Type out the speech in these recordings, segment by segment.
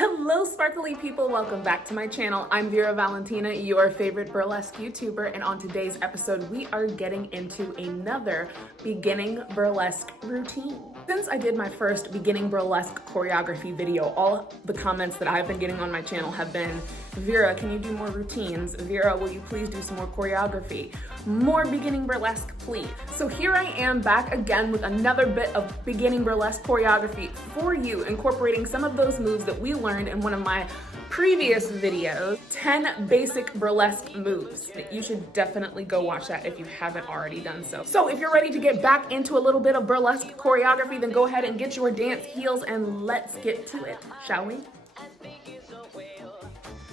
Hello sparkly people, welcome back to my channel. I'm Vera Valentinaa, your favorite burlesque YouTuber, and on today's episode we are getting into another beginning burlesque routine. Since I did my first beginning burlesque choreography video, all the comments that I've been getting on my channel have been, Vera, can you do more routines? Vera, will you please do some more choreography? More beginning burlesque, please. So here I am back again with another bit of beginning burlesque choreography for you, incorporating some of those moves that we learned in one of my previous videos, 10 basic burlesque moves. You should definitely go watch that if you haven't already done so. So if you're ready to get back into a little bit of burlesque choreography, then go ahead and get your dance heels and let's get to it, shall we?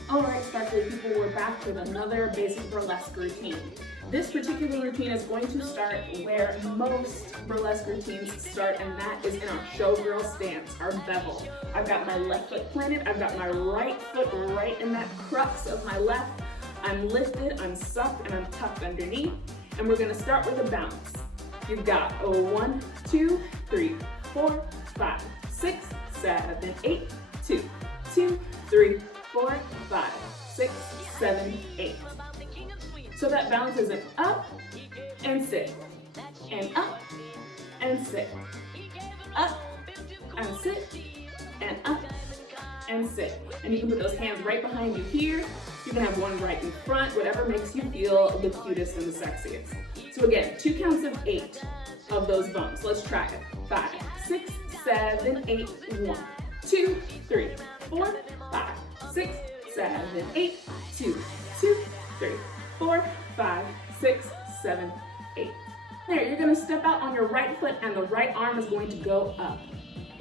All right, sparkly people, we're back with another basic burlesque routine. This particular routine is going to start where most burlesque routines start, and that is in our showgirl stance, our bevel. I've got my left foot planted, I've got my right foot right in that crux of my left. I'm lifted, I'm sucked, and I'm tucked underneath, and we're gonna start with a bounce. You've got a 1, 2, 3, 4, 5, 6, 7, 8, 2, 2, 3, 4, 5, 6, 7, 8. So that bounce is an up and sit, and up and sit, up and sit, and up and sit. And you can put those hands right behind you here. You can have one right in front, whatever makes you feel the cutest and the sexiest. So again, 2 counts of 8 of those bumps. Let's try it. 5, 6, 7, 8, 1, 2, 3, 4, 5, 6, 7, 8, 2, 2, 3, 4, 5, 6, 7, 8. There, you're gonna step out on your right foot and the right arm is going to go up.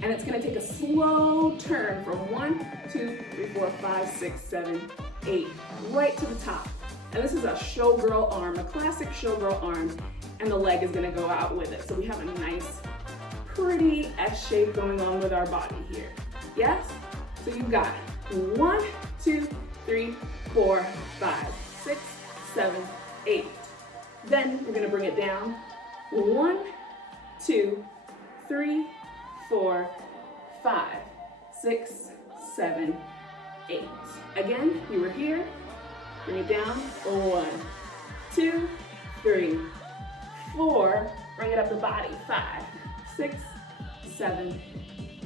And it's gonna take a slow turn from 1, 2, 3, 4, 5, 6, 7, 8, right to the top. And this is a showgirl arm, a classic showgirl arm, and the leg is gonna go out with it. So we have a nice, pretty S shape going on with our body here. Yes? So you've got 1, 2, 3, 4, 5, 6, 7, 8. Then we're gonna bring it down. 1, 2, 3, 4, 5, 6, 7, 8. Again, you were here. Bring it down. 1, 2, 3, 4. Bring it up the body. 5, 6, 7,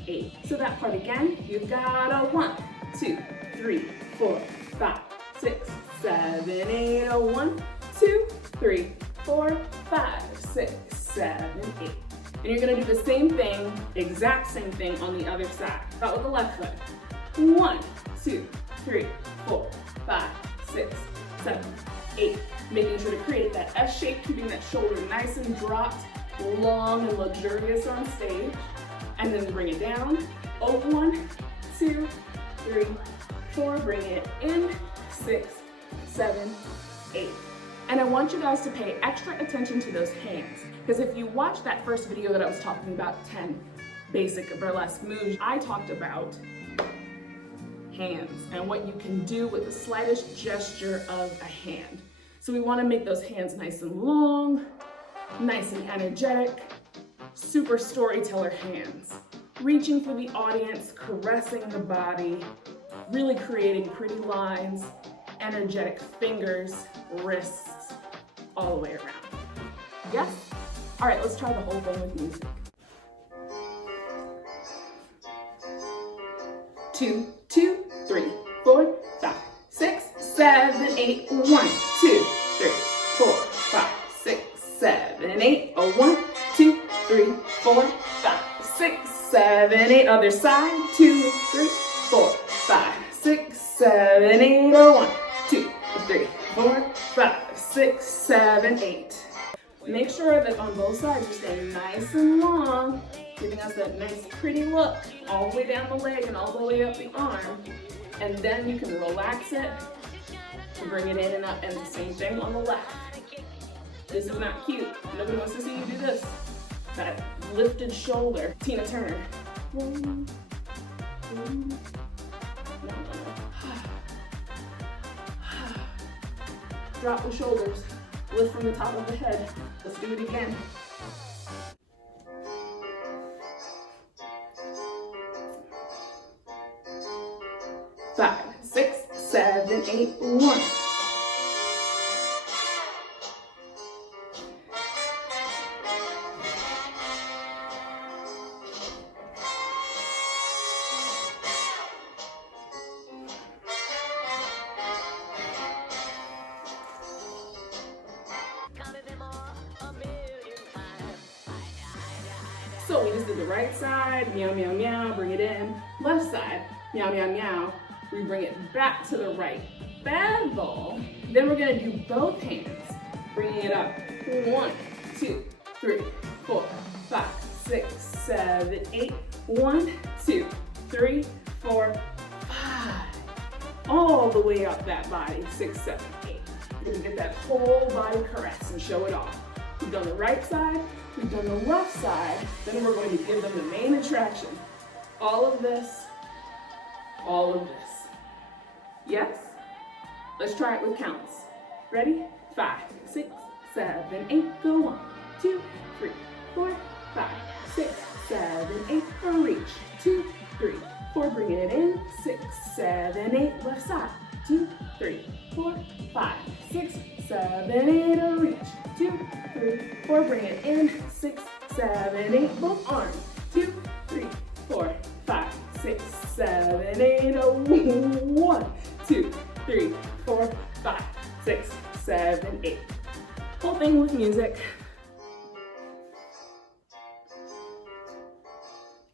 8. So that part again, you've got a 1, 2, 3, 4, 5, 6, 7, 8, a 1, 2, 3, 4, 5, 6, 7, 8. And you're gonna do the same thing, exact same thing on the other side. Start with the left foot. 1, 2, 3, 4, 5, 6, 7, 8. Making sure to create that S shape, keeping that shoulder nice and dropped, long and luxurious on stage. And then bring it down. 1, 2, 3, 4, bring it in, 6, 7, 8. And I want you guys to pay extra attention to those hands, because if you watch that first video that I was talking about 10 basic burlesque moves, I talked about hands and what you can do with the slightest gesture of a hand. So we want to make those hands nice and long, nice and energetic, super storyteller hands. Reaching for the audience, caressing the body, really creating pretty lines, energetic fingers, wrists, all the way around. Yes? All right, let's try the whole thing with music. 2, 2, 3, 4, 5, 6, 7, 8, 1, 2, 3, 4, 5, 6, 7, 8, 1, 2, 3, 4, 5, 6, 7, 8, other side, 2, 3, 4, 5, 6, 7, 8, 1, 2, 3, 4, 5, 6, 7, 8. Make sure that on both sides you're staying nice and long, giving us that nice pretty look all the way down the leg and all the way up the arm. And then you can relax it and bring it in and up, and the same thing on the left. This is not cute. Nobody wants to see you do this. That lifted shoulder. Tina Turner. Drop the shoulders. Lift from the top of the head. Let's do it again. 7, 8, 1. So we just did the right side, meow, meow, meow, bring it in. Left side, meow, meow, meow. We bring it back to the right. Bevel. Then we're gonna do both hands, bringing it up. 1, 2, 3, 4, 5, 6, 7, 8. 1, 2, 3, 4, 5. All the way up that body. 6, 7, 8. You're gonna get that whole body caress and show it off. We've done the right side. We've done the left side, then we're going to give them the main attraction. All of this, all of this. Yes? Let's try it with counts. Ready? 5, 6, 7, 8, go 1, 2, 3, 4, 5, 6, 7, 8, reach, 2, 3, 4, bringing it in, 6, 7, 8, left side, 2, 3, 4, 5, 6, 7, 8, reach, 2, 3, 4, bring it in, 6, 7, 8, both arms, 2, 3, 4, 5, 6, 7, 8, 1, 2, 3, 4, 5, 6, 7, 8. Whole thing with music.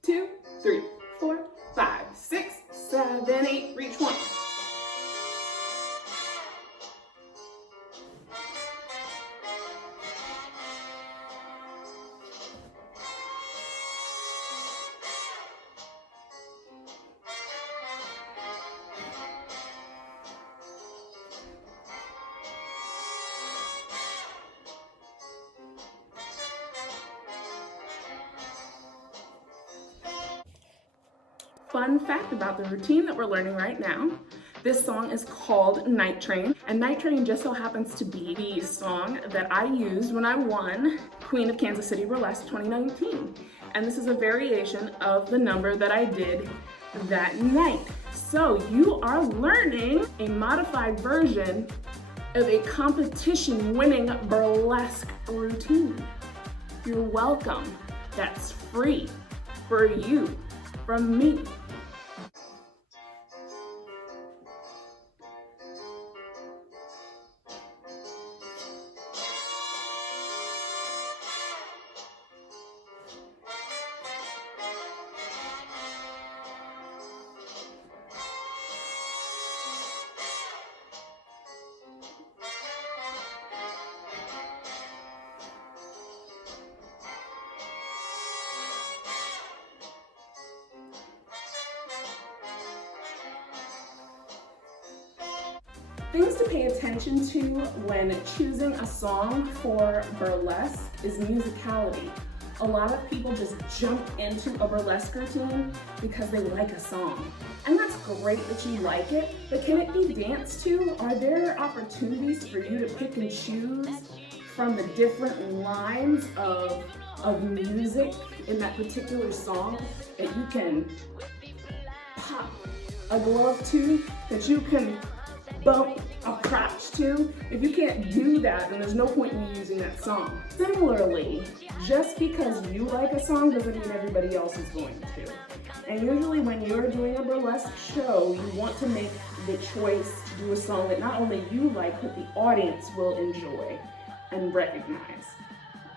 2, 3, 4, 5, 6, 7, 8, reach 1. Fun fact about the routine that we're learning right now. This song is called Night Train, and Night Train just so happens to be the song that I used when I won Queen of Kansas City Burlesque 2019. And this is a variation of the number that I did that night. So you are learning a modified version of a competition-winning burlesque routine. You're welcome. That's free for you from me. Things to pay attention to when choosing a song for burlesque is musicality. A lot of people just jump into a burlesque routine because they like a song. And that's great that you like it, but can it be danced to? Are there opportunities for you to pick and choose from the different lines of music in that particular song that you can pop a glove to, that you can bump a crotch to? If you can't do that, then there's no point in you using that song. Similarly, just because you like a song doesn't mean everybody else is going to. And usually when you're doing a burlesque show, you want to make the choice to do a song that not only you like, but the audience will enjoy and recognize.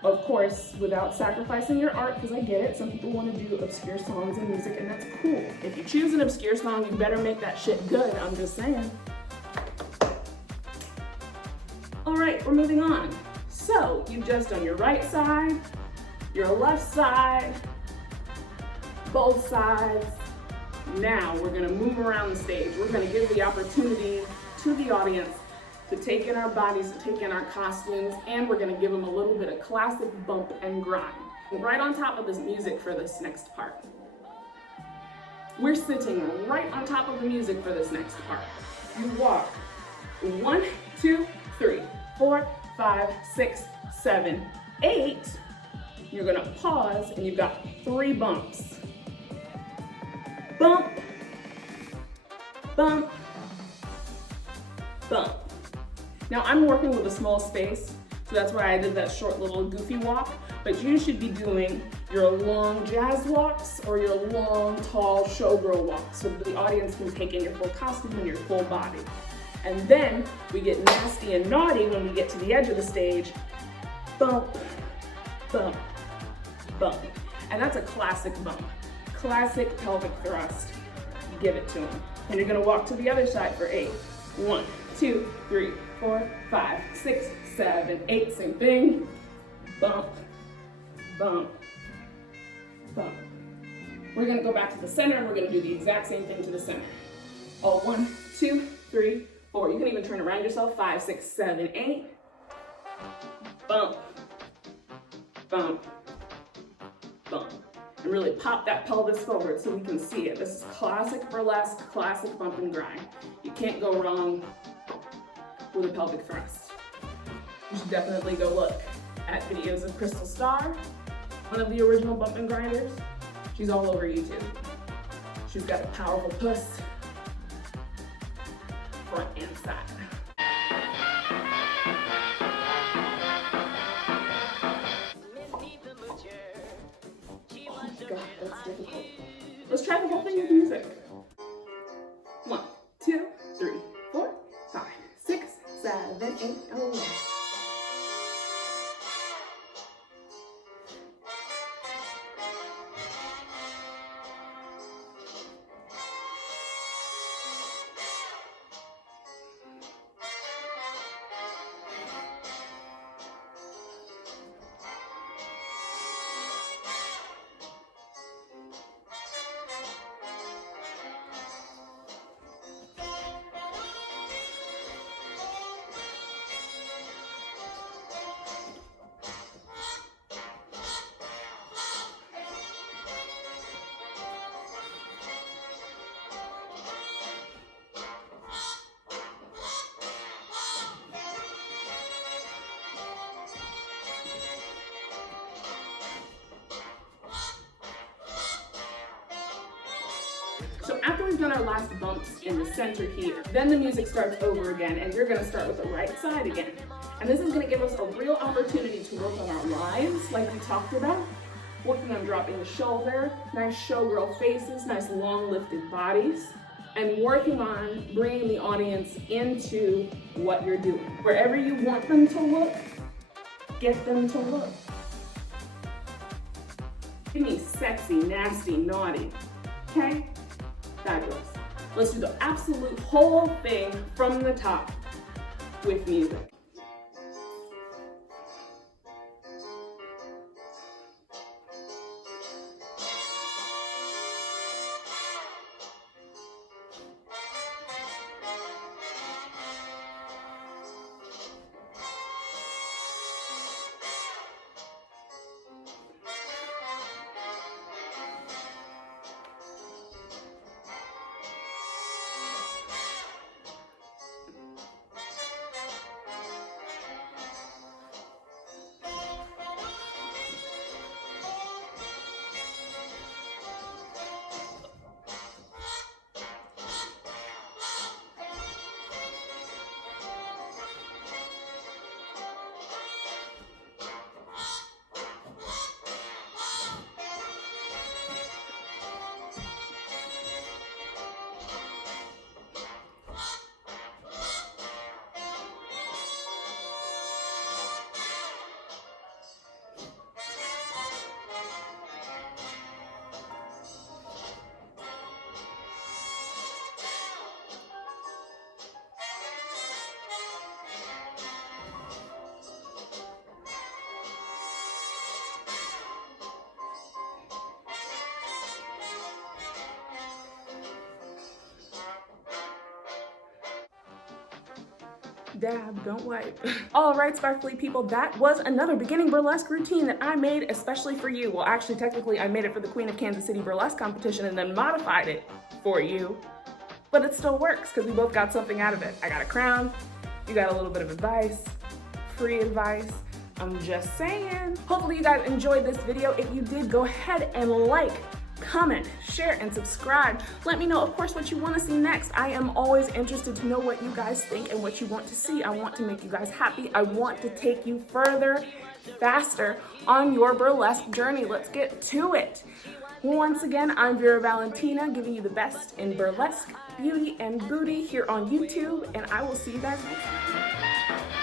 Of course, without sacrificing your art, because I get it, some people want to do obscure songs and music, and that's cool. If you choose an obscure song, you better make that shit good, I'm just saying. All right, we're moving on. So, you've just done your right side, your left side, both sides. Now, we're gonna move around the stage. We're gonna give the opportunity to the audience to take in our bodies, to take in our costumes, and we're gonna give them a little bit of classic bump and grind. Right on top of this music for this next part. We're sitting right on top of the music for this next part. You walk 1, 2, 3, 4, 5, 6, 7, 8. You're gonna pause and you've got 3 bumps. Bump, bump, bump. Now I'm working with a small space, so that's why I did that short little goofy walk, but you should be doing your long jazz walks or your long, tall showgirl walks so that the audience can take in your full costume and your full body. And then we get nasty and naughty when we get to the edge of the stage. Bump, bump, bump. And that's a classic bump. Classic pelvic thrust. Give it to them. And you're gonna walk to the other side for 8. 1, 2, 3, 4, 5, 6, 7, 8. Same thing. Bump, bump, bump. We're gonna go back to the center and we're gonna do the exact same thing to the center. Oh, 1, 2, 3, 4. You can even turn around yourself. 5, 6, 7, 8. Bump, bump, bump. And really pop that pelvis forward so we can see it. This is classic burlesque, classic bump and grind. You can't go wrong with a pelvic thrust. You should definitely go look at videos of Crystal Starr, one of the original bump and grinders. She's all over YouTube. She's got a powerful puss, front and side. God, that's difficult. Let's try the whole thing with music. 1, 2, 3, 4, 5, 6, 7, 8, 11. So after we've done our last bumps in the center here, then the music starts over again and you're gonna start with the right side again. And this is gonna give us a real opportunity to work on our lines like we talked about, working on dropping the shoulder, nice showgirl faces, nice long lifted bodies, and working on bringing the audience into what you're doing. Wherever you want them to look, get them to look. Give me sexy, nasty, naughty, okay? Fabulous. Let's do the absolute whole thing from the top with music. Dab, don't wipe. All right, sparkly people, that was another beginning burlesque routine that I made especially for you. Well, actually, technically, I made it for the Queen of Kansas City Burlesque competition and then modified it for you. But it still works because we both got something out of it. I got a crown, you got a little bit of advice, free advice. I'm just saying. Hopefully you guys enjoyed this video. If you did, go ahead and like, comment, share, and subscribe. Let me know, of course, what you want to see next. I am always interested to know what you guys think and what you want to see. I want to make you guys happy. I want to take you further, faster on your burlesque journey. Let's get to it. Once again, I'm Vera Valentinaa, giving you the best in burlesque, beauty, and booty here on YouTube, and I will see you guys next time.